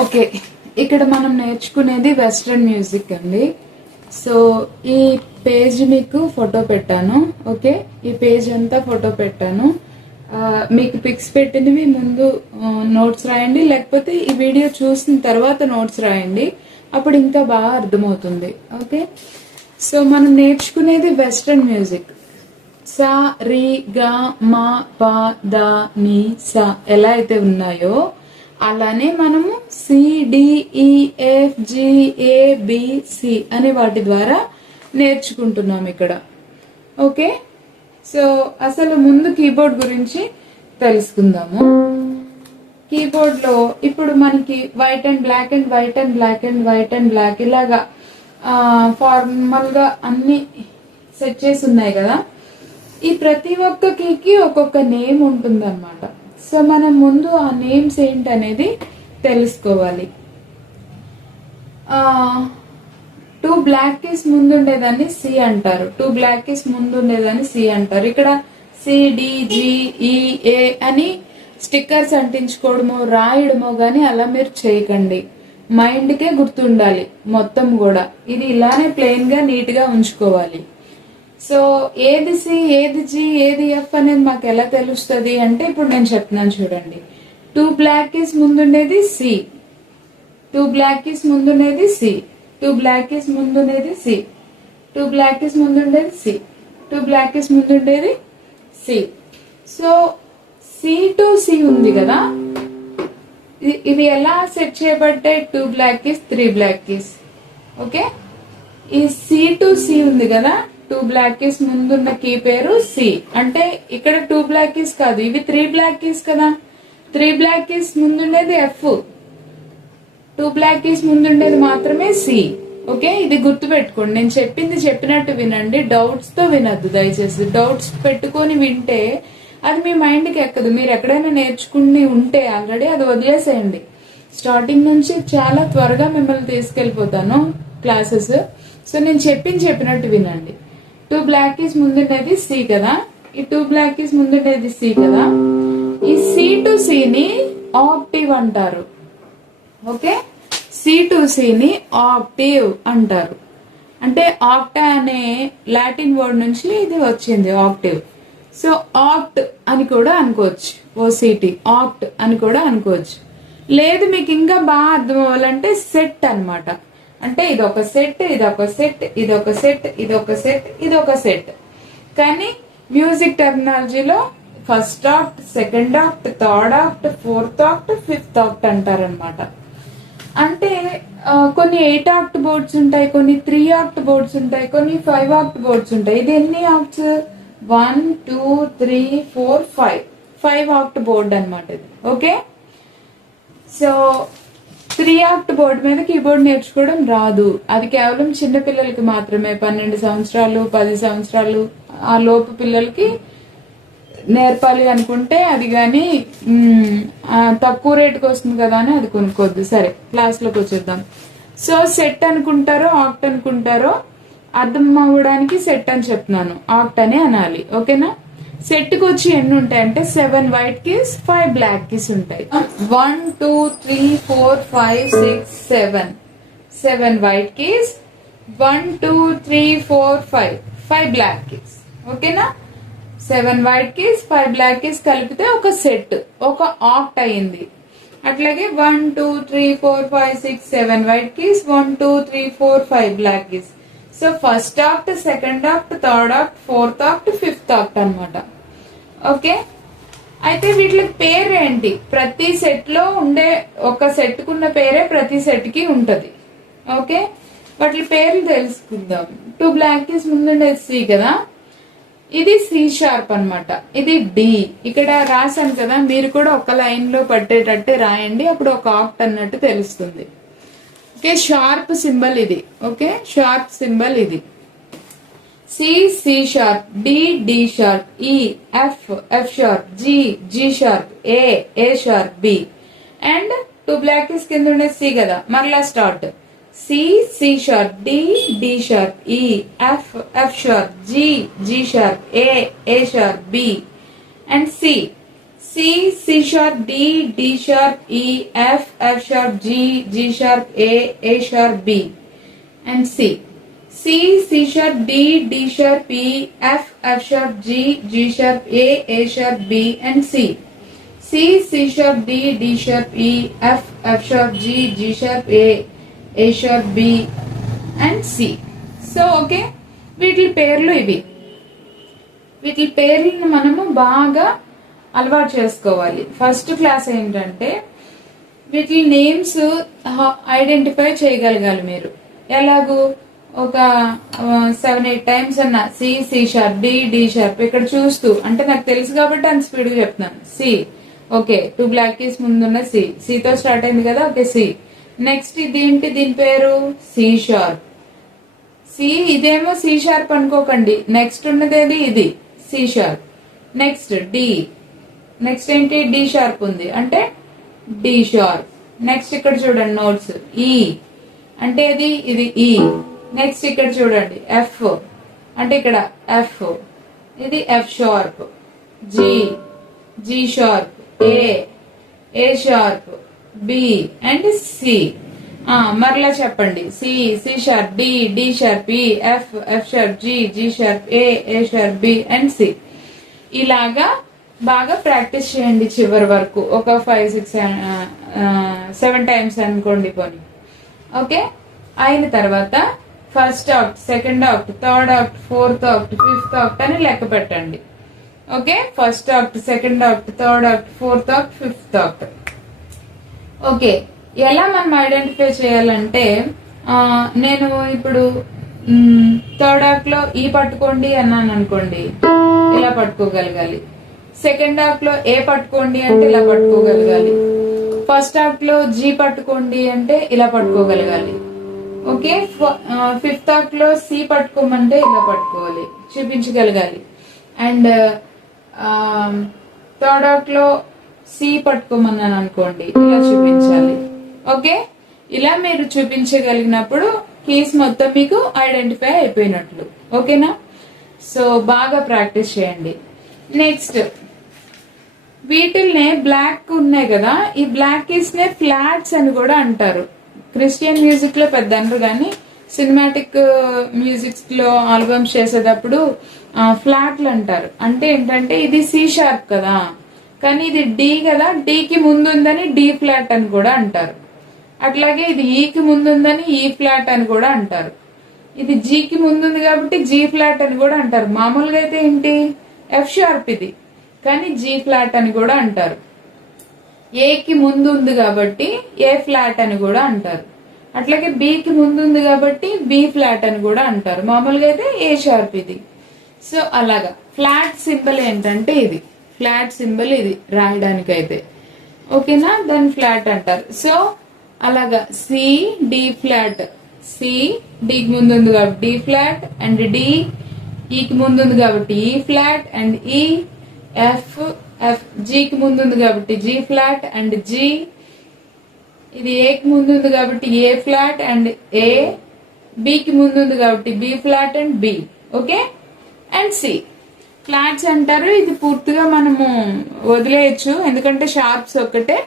Okay, ఇక్కడ మనం నేర్చుకునేది వెస్ట్రన్ మ్యూజిక్ అండి. సో ఈ పేజ్ మీకు ఫోటో పెట్టాను. ఓకే, ఈ పేజ్ అంతా ఫోటో పెట్టాను. మీకు పిక్స్ పెట్టినవి ముందు నోట్స్ రాయండి, లేకపోతే ఈ వీడియో చూసిన తర్వాత నోట్స్ రాయండి, అప్పుడు ఇంకా బాగా అర్థమవుతుంది. ఓకే, సో మనం నేర్చుకునేది వెస్ట్రన్ మ్యూజిక్. సా రి గా మా పా దా ని సా ఎలా అయితే ఉన్నాయో అలానే మనము CDEFGABC అనే వాటి ద్వారా నేర్చుకుంటున్నాం ఇక్కడ. ఓకే, సో అసలు ముందు కీబోర్డ్ గురించి తెలుసుకుందాము. కీబోర్డ్ లో ఇప్పుడు మనకి white and black and white and black and white and black ఇలాగా ఫార్మల్ గా అన్ని సెట్ చేసి ఉన్నాయి కదా. ఈ ప్రతి ఒక్క కీకి ఒక్కొక్క నేమ్ ఉంటుంది అన్నమాట. సో మనం ముందు ఆ నేమ్స్ ఏంటనేది తెలుసుకోవాలి. 2 బ్లాక్ కీస్ ముందు ఉండేదాన్ని సి అంటారు, 2 బ్లాక్ కీస్ ముందు ఉండేదాన్ని సి అంటారు. ఇక్కడ CDGEA అని స్టిక్కర్స్ అంటించుకోవడమో రాయడమో గానీ అలా మీరు చేయకండి. మైండ్ కే గుర్తుండాలి మొత్తం కూడా. ఇది ఇలానే ప్లెయిన్ గా నీట్ గా ఉంచుకోవాలి. సో ఏది సి, ఏది జి, ఏది ఎఫ్ అనేది మాకు ఎలా తెలుస్తుంది అంటే ఇప్పుడు నేను చెప్తున్నాను చూడండి. 2 బ్లాక్ కీస్ ముందుండేది సి, 2 బ్లాక్ కీస్ ముందుండేది సి, 2 బ్లాక్ కీస్ ముందుండేది సి, 2 బ్లాక్ కీస్ ముందుండేది సి, 2 బ్లాక్ కీస్ ముందుండేది C. So C to C ఉంది కదా, ఇవి ఎలా సెట్ చేయబడ్డాయి? 2 black keys, 3 black keys. Okay, ఈ సి టు సి ఉంది కదా, 2 బ్లాక్ కీస్ ముందున్న కీ పేరు సి. అంటే ఇక్కడ 2 బ్లాక్ కీస్ కాదు, ఇవి 3 బ్లాక్ కీస్ కదా. 3 బ్లాక్ కీస్ ముందుండేది ఎఫ్, 2 బ్లాక్ కీస్ ముందుండేది మాత్రమే సి. ఓకే, ఇది గుర్తు పెట్టుకోండి. నేను చెప్పింది చెప్పినట్టు వినండి, డౌట్స్ తో వినద్దు దయచేసి. డౌట్స్ పెట్టుకొని వింటే అది మీ మైండ్ కి ఎక్కదు. మీరు ఎక్కడైనా నేర్చుకుని ఉంటే ఆల్రెడీ అది వదిలేసేయండి. స్టార్టింగ్ నుంచి చాలా త్వరగా మిమ్మల్ని తీసుకెళ్లిపోతాను క్లాసెస్. సో నేను చెప్పినట్టు వినండి. 2 బ్లాక్ కీస్ ముందుండేది సి కదా, ఈ 2 బ్లాక్ కీస్ ముందుండేది సి కదా. ఈ సి టు సి ని ఆక్టివ్ అంటారు. ఓకే, సి టు సి ని ఆక్టివ్ అంటారు. అంటే ఆక్టా అనే లాటిన్ వర్డ్ నుంచి ఇది వచ్చింది, ఆక్టివ్. సో ఆక్ట్ అని కూడా అనుకోవచ్చు, OCT ఆక్ట్ అని కూడా అనుకోవచ్చు. లేదు మీకు ఇంకా బాగా అర్థం అవ్వాలంటే సెట్ అన్నమాట. అంటే ఇదొక సెట్, ఇదొక సెట్, ఇదొక సెట్, ఇదొక సెట్, ఇదొక సెట్. కానీ మ్యూజిక్ టెర్మినాలజీలో first act, second act, third act, fourth act, fifth octave అంటారనమాట. అంటే కొన్ని 8 ఆక్ట్ బోర్డ్స్ ఉంటాయి, కొన్ని 3 ఆక్ట్ బోర్డ్స్ ఉంటాయి, కొన్ని 5 ఆక్ట్ బోర్డ్స్ ఉంటాయి. ఇది ఎన్ని ఆక్ట్స్? 1 2 3 4 5 ఆక్ట్ బోర్డ్ అనమాట ఇది. ఓకే, సో 3 ఆక్ట్ బోర్డు మీద కీబోర్డ్ నేర్చుకోవడం రాదు. అది కేవలం చిన్న పిల్లలకి మాత్రమే. 12 సంవత్సరాలు 10 సంవత్సరాలు ఆ లోపు పిల్లలకి నేర్పాలి అనుకుంటే అది గాని తక్కువ రేటుకి వస్తుంది కదా అని అది కొనుక్కోద్దు. సరే, క్లాస్ లోకి వచ్చేద్దాం. సో సెట్ అనుకుంటారో ఆక్ట్ అనుకుంటారో అర్థం అవ్వడానికి సెట్ అని చెప్తున్నాను, ఆక్ట్ అని అనాలి. ఓకేనా? సెట్ కి వచ్చి ఎన్ని ఉంటాయంటే 7 వైట్ కీస్, 5 బ్లాక్ కీస్ ఉంటాయి. 1 2 3 4 5 6 7 వైట్ కీస్, 1 2 3 4 5 బ్లాక్ కీస్. ఓకేనా? 7 వైట్ కీస్, 5 బ్లాక్ కీస్ కలిపితే ఒక సెట్, ఒక ఆక్ట్ అయింది. అట్లాగే 1 2 3 4 5 6 7 white keys, 1 2 3 4 5 black keys. So first act, second act, third act, fourth act, fifth act అనమాట. ఓకే, అయితే వీటికి పేరు ఏంటి? ప్రతి సెట్ లో ఉండే ఒక సెట్ కున్న పేరే ప్రతి సెట్ కి ఉంటది. ఓకే, వాటి పేర్లు తెలుసుకుందాం. 2 బ్లాక్ కీస్ ముందుండేది సి కదా, ఇది సి షార్ప్ అనమాట, ఇది డి. ఇక్కడ రాశాను కదా, మీరు కూడా ఒక లైన్ లో పట్టేటట్టే రాయండి, అప్పుడు ఒక ఆక్ట్ అన్నట్టు తెలుస్తుంది. ఓకే, షార్ప్ సింబల్ ఇది. ఓకే, షార్ప్ సింబల్ ఇది. C C sharp, D D sharp, E F F sharp, G G sharp, A sharp, B. And 2 black keys కింద ఉండేది సి కదా, మరలా start. C C sharp, D D sharp, E F F sharp, G G sharp, A sharp, B. And C C, C sharp, D, D sharp, E, F, F sharp, G, G sharp, A sharp, B, and C. C, C sharp, D, D sharp, E, F, F sharp, G, G sharp, A sharp, B, and C. C, C sharp, D, D sharp, E, F, F sharp, G, G sharp, A sharp, B, and C. So, okay, వీటి పేర్లు ఇవి. వీటి పేర్లను మనము బాగా అలవాటు చేసుకోవాలి. First class ఏంటంటే వీటి నేమ్స్ ఐడెంటిఫై చేయగలగాలి మీరు. ఎలాగూ ఒక 7-8 టైమ్స్ అన్న సి షార్ప్, డి షార్ప్ ఇక్కడ చూస్తూ, అంటే నాకు తెలుసు కాబట్టి అంత స్పీడ్గా చెప్తున్నాను. సి, ఓకే, 2 బ్లాక్ కీస్ ముందున్న సితో స్టార్ట్ అయింది కదా, ఓకే సి. నెక్స్ట్ ఇదేంటి, దీని పేరు సి షార్ప్. సి, ఇదేమో సి షార్ప్ అనుకోకండి, నెక్స్ట్ ఉన్నది ఇది C sharp. Next D, next ఏంటి డి షార్ప్ ఉంది అంటే డి షార్ప్. నెక్స్ట్ ఇక్కడ చూడండి నోట్స్, ఈ అంటే ఇది ఈ. నెక్స్ట్ ఇక్కడ చూడండి ఎఫ్ అంటే ఇక్కడ ఎఫ్, ఇది F sharp. G sharp, A sharp, B and C. మరలా చెప్పండి, C sharp, D sharp, E, F sharp, G sharp, A sharp, B and C. ఇలాగా బాగా ప్రాక్టీస్ చేయండి చివరి వరకు, ఒక 5-6-7 టైమ్స్ అనుకోండి పోనీ. ఓకే, అయిన తర్వాత first act, second act, third act, fourth act, fifth act అని లెక్క పెట్టండి. Okay, first act, second act, third act, fourth act, fifth act. Okay, ఎలా మనం ఐడెంటిఫై చేయాలంటే నేను ఇప్పుడు థర్డ్ ఆక్ట్ లో ఈ పట్టుకోండి అన్నాను అనుకోండి, ఇలా పట్టుకోగలగాలి. సెకండ్ ఆక్ట్ లో ఏ పట్టుకోండి అంటే ఇలా పట్టుకోగలగాలి. ఫస్ట్ ఆక్ట్ లో జీ పట్టుకోండి అంటే ఇలా పట్టుకోగలగాలి. ఓకే, ఫిఫ్త్ ఆక్ట్ లో సి పట్టుకోమంటే ఇలా పట్టుకోవాలి, చూపించగలగాలి. అండ్ థర్డ్ ఆక్ట్ లో సి పట్టుకోమన్నాను అనుకోండి, ఇలా చూపించాలి. ఓకే, ఇలా మీరు చూపించగలిగినప్పుడు కీస్ మొత్తం మీకు ఐడెంటిఫై అయిపోయినట్లు. ఓకేనా? సో బాగా ప్రాక్టీస్ చేయండి. నెక్స్ట్, వీటిల్నే బ్లాక్ ఉన్నాయి కదా, ఈ బ్లాక్ కీస్ నే ఫ్లాట్స్ అని కూడా అంటారు. క్రిస్టియన్ మ్యూజిక్ లో పెద్ద అనరు కానీ సినిమాటిక్ మ్యూజిక్స్ లో ఆల్బమ్స్ చేసేటప్పుడు ఫ్లాట్లు అంటారు. అంటే ఏంటంటే ఇది సి షార్ప్ కదా, కానీ ఇది డి కదా, డికి ముందు ఉందని డి ఫ్లాట్ అని కూడా అంటారు. అట్లాగే ఇది ఈకి ముందు ఉందని ఈ ఫ్లాట్ అని కూడా అంటారు. ఇది జీకి ముందు ఉంది కాబట్టి జీ ఫ్లాట్ అని కూడా అంటారు. మామూలుగా అయితే ఏంటి ఎఫ్ షార్ప్ ఇది, కానీ జీ ఫ్లాట్ అని కూడా అంటారు. ఏకి ముందు ఉంది కాబట్టి ఏ ఫ్లాట్ అని కూడా అంటారు. అట్లాగే బికి ముందు ఉంది కాబట్టి బి ఫ్లాట్ అని కూడా అంటారు. మామూలుగా అయితే ఏ షార్ప్ ఇది. సో అలాగా ఫ్లాట్ సింబల్ ఏంటంటే ఇది ఫ్లాట్ సింబల్, ఇది రాయడానికైతే. ఓకేనా? దాన్ని ఫ్లాట్ అంటారు. సో అలాగా సి డి ఫ్లాట్, సి డికి ముందు ఉంది కాబట్టి డి ఫ్లాట్, అండ్ డి ఈకి ముందు ఉంది కాబట్టి ఈ ఫ్లాట్, అండ్ ఈ ఎఫ్ జీకి ముందు ఉంది కాబట్టి జీ ఫ్లాట్, అండ్ జీ ఇది ఏకి ముందు ఉంది కాబట్టి ఏ ఫ్లాట్, అండ్ ఏ బికి ముందు ఉంది కాబట్టి B flat and B. Okay, and C flats అంటారు. ఇది పూర్తిగా మనము వదిలేయచ్చు, ఎందుకంటే షార్ప్స్ ఒక్కటే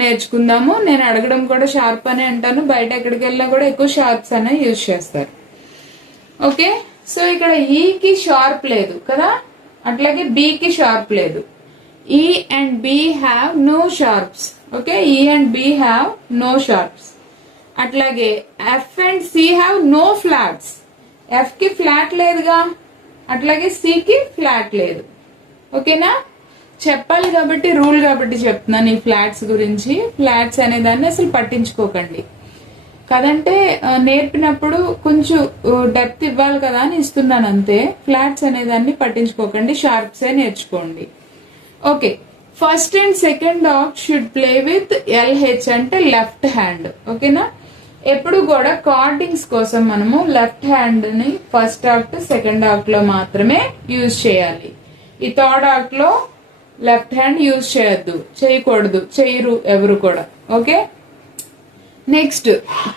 నేర్చుకుందాము. నేను అడగడం కూడా షార్ప్ అనే అంటాను, బయట ఎక్కడికి వెళ్ళినా కూడా ఎక్కువ షార్ప్స్ అనే యూజ్ చేస్తారు. ఓకే, సో ఇక్కడ ఈకి షార్ప్ లేదు కదా, అట్లాగే బికి షార్ప్ లేదు. E and B have no sharps. Okay, E and B have no sharps. అట్లాగే F and C have no flats. F కి ఫ్లాట్ లేదుగా, అట్లాగే సి కి ఫ్లాట్ లేదు. ఓకేనా? చెప్పాలి కాబట్టి, రూల్ కాబట్టి చెప్తున్నాను ఈ ఫ్లాట్స్ గురించి. ఫ్లాట్స్ అనే దాన్ని అసలు పట్టించుకోకండి కదంటే, నేర్పినప్పుడు కొంచెం డెప్త్ ఇవ్వాలి కదా అని ఇస్తున్నాను అంతే. ఫ్లాట్స్ అనే దాన్ని పట్టించుకోకండి, షార్ప్సే నేర్చుకోండి. Okay, first and second octave should play with LH అంటే లెఫ్ట్ హ్యాండ్. ఓకేనా? ఎప్పుడు కూడా కార్డింగ్స్ కోసం మనము లెఫ్ట్ హ్యాండ్ ని ఫస్ట్ ఆక్ట్ సెకండ్ ఆక్ట్ లో మాత్రమే యూజ్ చేయాలి. ఈ థర్డ్ ఆక్ట్ లో లెఫ్ట్ హ్యాండ్ యూజ్ చేయకూడదు, చేయరు ఎవరు కూడా. Okay, next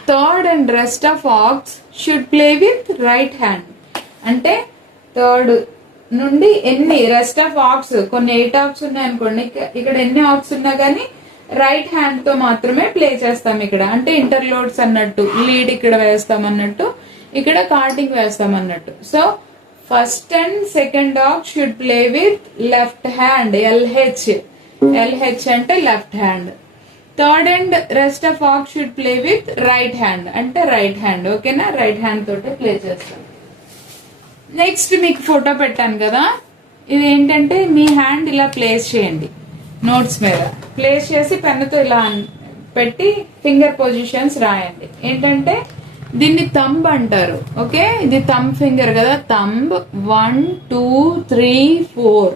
third and rest of octaves should play with right hand. అంటే థర్డ్ నుండి ఎన్ని రెస్ట్ ఆఫ్ ఆర్క్స్, కొన్ని 8 ఆర్క్స్ ఉన్నాయి అనుకోండి, ఇక్కడ ఎన్ని ఆర్క్స్ ఉన్నా గానీ రైట్ హ్యాండ్ తో మాత్రమే ప్లే చేస్తాం ఇక్కడ. అంటే ఇంటర్లోడ్స్ అన్నట్టు, లీడ్ ఇక్కడ వేస్తాం అన్నట్టు, ఇక్కడ కార్డింగ్ వేస్తాం అన్నట్టు. So first and second arc should play with left hand, LH. LH అంటే left hand. Third and rest of arc should play with right hand, అంటే రైట్ హ్యాండ్. ఓకేనా, రైట్ హ్యాండ్ తోటే ప్లే చేస్తాం. నెక్స్ట్ మీకు photo పెట్టాను కదా, ఇది ఏంటంటే మీ హ్యాండ్ ఇలా ప్లేస్ చేయండి నోట్స్ మీద. ప్లేస్ చేసి పెన్నుతో ఇలా పెట్టి ఫింగర్ పొజిషన్స్ రాయండి. ఏంటంటే దీన్ని థంబ్ అంటారు. ఓకే, ఇది థంబ్ ఫింగర్ కదా, థంబ్ 1 2 3 4.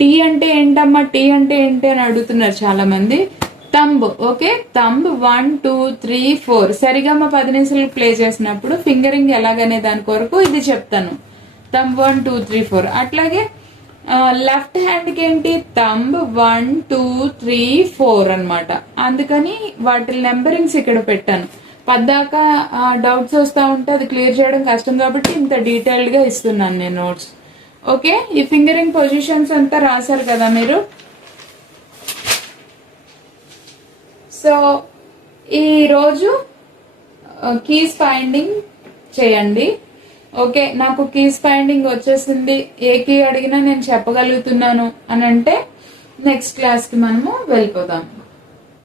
టీ అంటే ఏంటమ్మా, టీ అంటే ఏంటి అని అడుగుతున్నారు చాలా మంది. థంబ్. Okay, thumb 1 2 3 4. సరిగమ్మ 10 నిమిషాలు ప్లే చేసినప్పుడు ఫింగరింగ్ ఎలాగనే దాని కొరకు ఇది చెప్తాను. థంబ్ 1 2 3 4. అట్లాగే లెఫ్ట్ హ్యాండ్ కి ఏంటి, థంబ్ 1 2 3 4 అన్నమాట. అందుకని వాటి నెంబరింగ్స్ ఇక్కడ పెట్టాను. పద్దాకా డౌట్స్ వస్తా ఉంటే అది క్లియర్ చేయడం కష్టం కాబట్టి ఇంత డీటెయిల్డ్ గా ఇస్తున్నాను నేను నోట్స్. ఓకే, ఈ ఫింగరింగ్ పొజిషన్స్ అంతా రాశారు కదా మీరు. సో ఈ రోజు కీస్ ఫైండింగ్ చేయండి. ఓకే, నాకు కీస్ ఫైండింగ్ వచ్చేసింది, ఏ కీ అడిగినా నేను చెప్పగలుగుతున్నాను అని అంటే నెక్స్ట్ క్లాస్ కి మనము వెళ్ళిపోదాం.